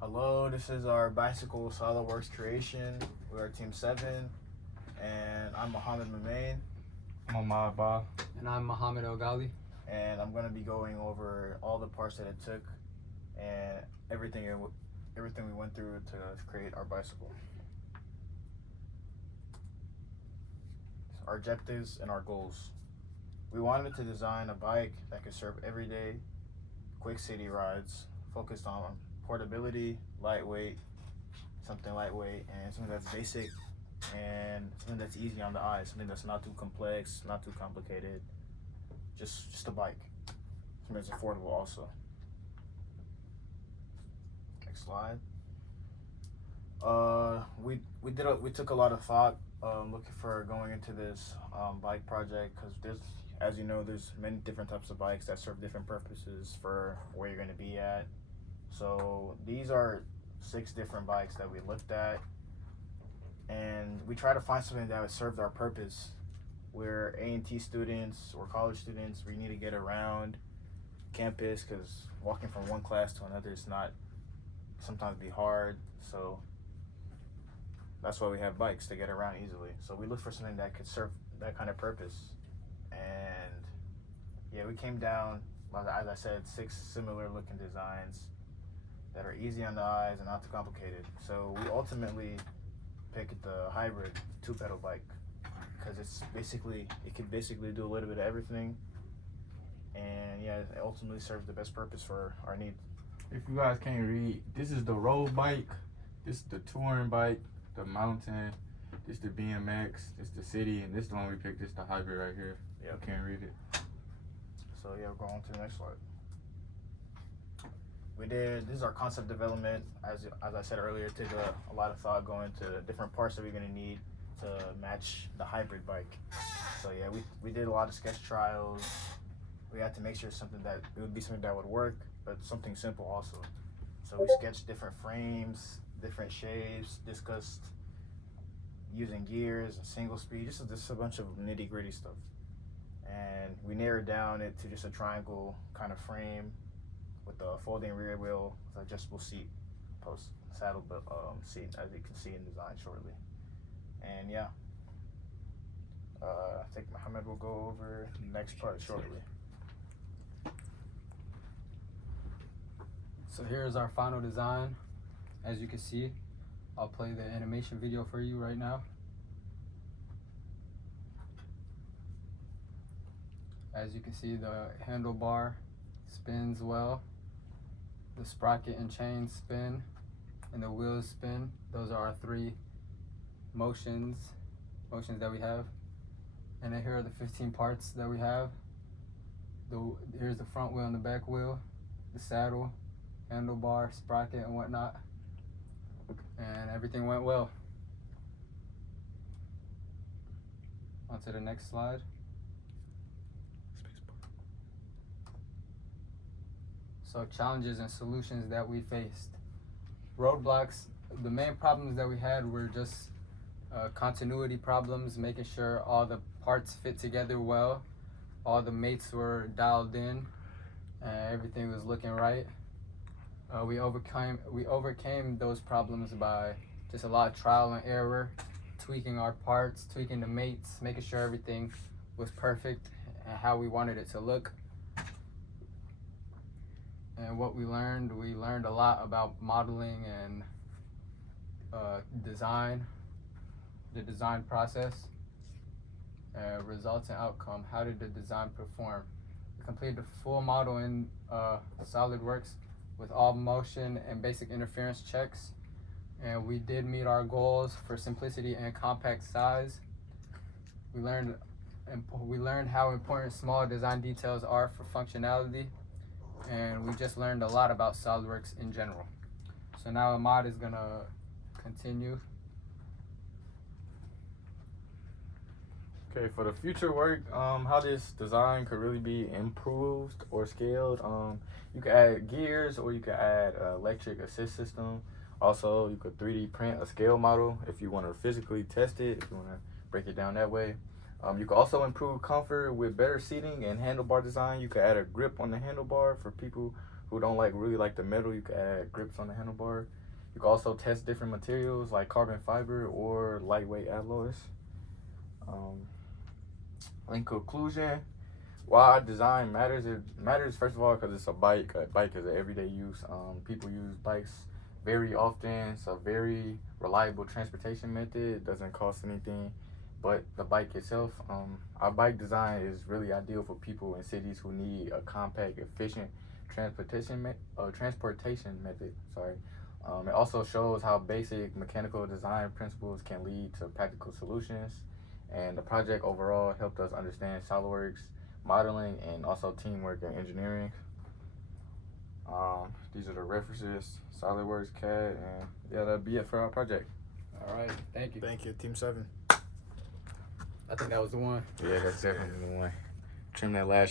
Hello, this is our bicycle SolidWorks creation. We are Team 7, and I'm Mohammed Mamain. I'm Ahmad Ba. And I'm Mohammed El Ghali. And I'm going to be going over all the parts that it took and everything we went through to create our bicycle. Our objectives and our goals. We wanted to design a bike that could serve everyday, quick city rides, focused on portability, lightweight, something lightweight, and something that's basic and something that's easy on the eye, something that's not too complex, not too complicated, just a bike. Something that's affordable also. Next slide. We took a lot of thought looking for going into this bike project, because as you know, there's many different types of bikes that serve different purposes for where you're going to be at. So these are 6 different bikes that we looked at, and we try to find something that would serve our purpose. We're A&T students, we're college students, we need to get around campus because walking from one class to another is sometimes be hard. So that's why we have bikes, to get around easily. So we looked for something that could serve that kind of purpose. And yeah, we came down, as I said, 6 similar looking designs that are easy on the eyes and not too complicated. So we ultimately picked the hybrid 2-pedal bike because it could basically do a little bit of everything. And yeah, it ultimately serves the best purpose for our needs. If you guys can't read, this is the road bike, this is the touring bike, the mountain, this is the BMX, this is the city, and this is the one we picked, this is the hybrid right here. Yeah. You can't read it. So yeah, we're going to the next slide. This is our concept development. As I said earlier, it took a lot of thought going to different parts that we're gonna need to match the hybrid bike. So yeah, we did a lot of sketch trials. We had to make sure it would be something that would work, but something simple also. So we sketched different frames, different shapes, discussed using gears and single speed, just a bunch of nitty gritty stuff. And we narrowed down it to just a triangle kind of frame with a folding rear wheel, with adjustable seat post, saddle seat, as you can see in design shortly. And yeah, I think Mohammed will go over the next part shortly. So here's our final design. As you can see, I'll play the animation video for you right now. As you can see, the handlebar spins well, the sprocket and chain spin, and the wheels spin. Those are our 3 motions that we have. And then here are the 15 parts that we have. Here's the front wheel and the back wheel, the saddle, handlebar, sprocket, and whatnot. And everything went well. On to the next slide. So challenges and solutions that we faced. Roadblocks, the main problems that we had were just continuity problems, making sure all the parts fit together well, all the mates were dialed in, and everything was looking right. We overcame those problems by just a lot of trial and error, tweaking our parts, tweaking the mates, making sure everything was perfect and how we wanted it to look. And what we learned a lot about modeling and design, the design process, results and outcome. How did the design perform? We completed the full model in SolidWorks with all motion and basic interference checks. And we did meet our goals for simplicity and compact size. We learned how important small design details are for functionality. And we just learned a lot about SolidWorks in general. So now Ahmad is gonna continue. Okay, for the future work, how this design could really be improved or scaled. You could add gears, or you could add electric assist system. Also, you could 3D print a scale model if you want to physically test it, if you want to break it down that way. You can also improve comfort with better seating and handlebar design. You can add a grip on the handlebar for people who don't really like the metal. You can add grips on the handlebar. You can also test different materials like carbon fiber or lightweight alloys. In conclusion, why design matters? It matters first of all because it's a bike. A bike is an everyday use. People use bikes very often. It's a very reliable transportation method. It doesn't cost anything. But the bike itself, our bike design is really ideal for people in cities who need a compact, efficient transportation method. Sorry. It also shows how basic mechanical design principles can lead to practical solutions. And the project overall helped us understand SolidWorks modeling and also teamwork and engineering. These are the references: SolidWorks, CAD, and yeah, that'd be it for our project. All right, thank you. Thank you, Team 7. I think that was the one. Yeah, that's definitely the one. Trim that last